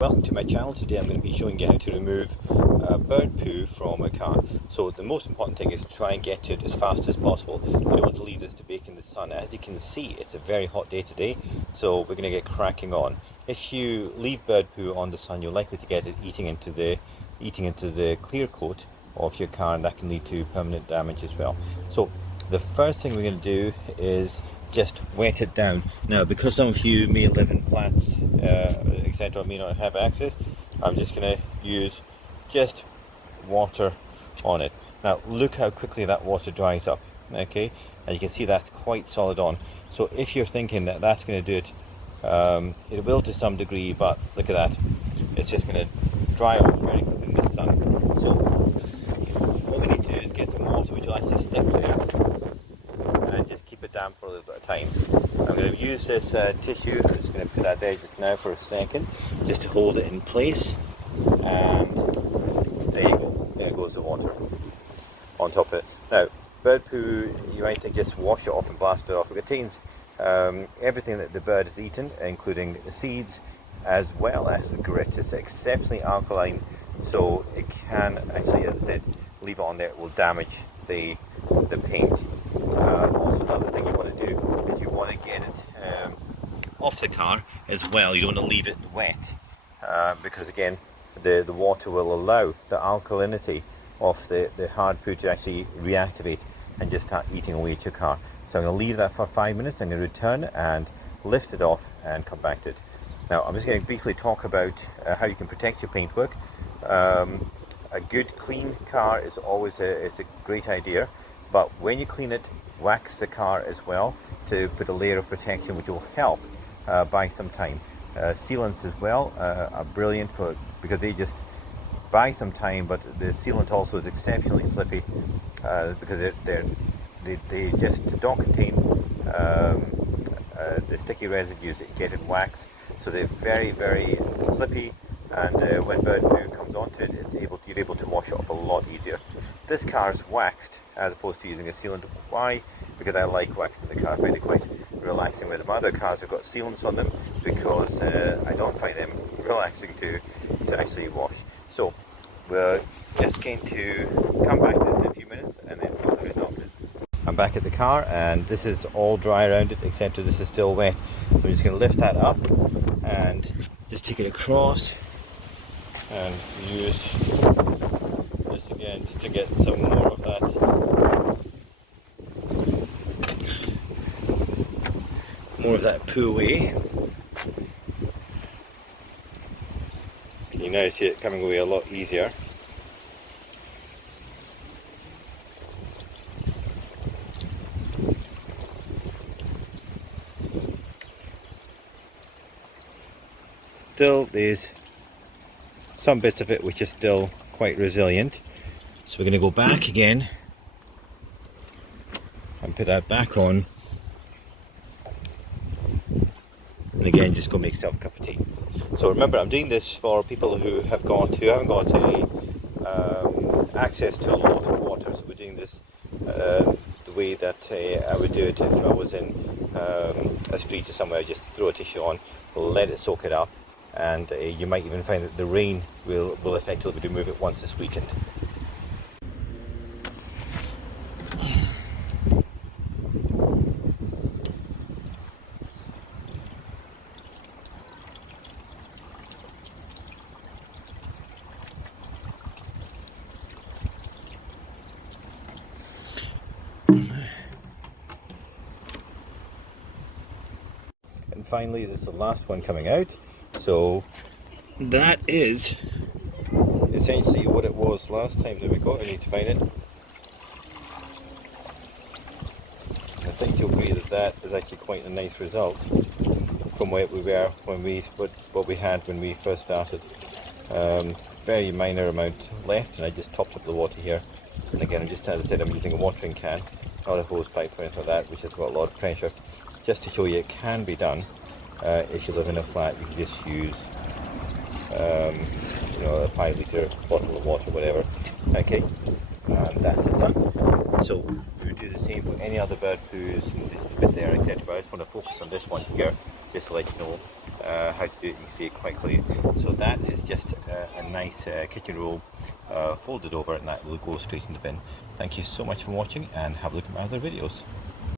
Welcome to my channel. Today I'm going to be showing you how to remove bird poo from a car. So the most important thing is to try and get to it as fast as possible. You don't want to leave this to bake in the sun. As you can see, it's a very hot day today, so we're going to get cracking on. If you leave bird poo on the sun, you're likely to get it eating into the clear coat of your car, and that can lead to permanent damage as well. So the first thing we're going to do is just wet it down. Now, because some of you may live in flats, etc., may not have access, I'm just going to use just water on it. Now, look how quickly that water dries up. Okay, and you can see that's quite solid on. So if you're thinking that that's going to do it, it will to some degree, but look at that. It's just going to dry off very quickly in the sun. So what we need to do is get some water which will actually stick there and just keep it damp for a little bit of time. I'm going to use this tissue. I'm just going to put that there just now for a second, just to hold it in place. And there you go. There goes the water on top of it. Now, bird poo, you might think just wash it off and blast it off. It contains everything that the bird has eaten, including the seeds as well as the grit. It's exceptionally alkaline, so it can actually, as I said, leave it on there. It will damage the paint. Also, another thing you want to do is you want to get it off the car as well. You don't want to leave it wet because again the water will allow the alkalinity of the hard poo to actually reactivate and just start eating away at your car. So I'm going to leave that for 5 minutes. I'm going to return and lift it off and come back to it. Now I'm just going to briefly talk about how you can protect your paintwork. A good clean car is always a great idea, but when you clean it, wax the car as well to put a layer of protection which will help buy some time. Sealants as well are brilliant because they just buy some time, but the sealant also is exceptionally slippy because they just don't contain the sticky residues that you get in wax, so they're very, very slippy, and when bird poo comes onto it, you're able to wash it off a lot easier. This car is waxed as opposed to using a sealant. Why? Because I like waxing the car. I find it quite relaxing. With my other cars have got sealants on them because I don't find them relaxing to actually wash. So we're just going to come back to this in a few minutes and then see what the result is. I'm back at the car and this is all dry around it, except this is still wet. I'm just going to lift that up and just take it across and use this again just to get some more of that poo away. You now see it coming away a lot easier. Still, there's some bits of it which are still quite resilient, so we're going to go back again and put that back on, and again just go make yourself a cup of tea. So remember, I'm doing this for people who haven't got access to a lot of water, so we're doing this the way that I would do it if I was in a street or somewhere. Just throw a tissue on, let it soak it up, and you might even find that the rain will effectively remove it once this weekend. And finally, this is the last one coming out. So that is essentially what it was last time that we got. I need to find it. I think you'll agree that that is actually quite a nice result from where we were when what we had when we first started. Very minor amount left, and I just topped up the water here. And again, as I said, I'm using a watering can, not a hose pipe or anything like that, which has got a lot of pressure. Just to show you it can be done. If you live in a flat, you can just use a 5 litre bottle of water, whatever. Okay, and that's it done. So we would do the same for any other bird poos and just a bit there, etc. But I just want to focus on this one here, just to let you know how to do it. You can see it quite clearly. So that is just a nice kitchen roll folded over, and that will go straight in the bin. Thank you so much for watching, and have a look at my other videos.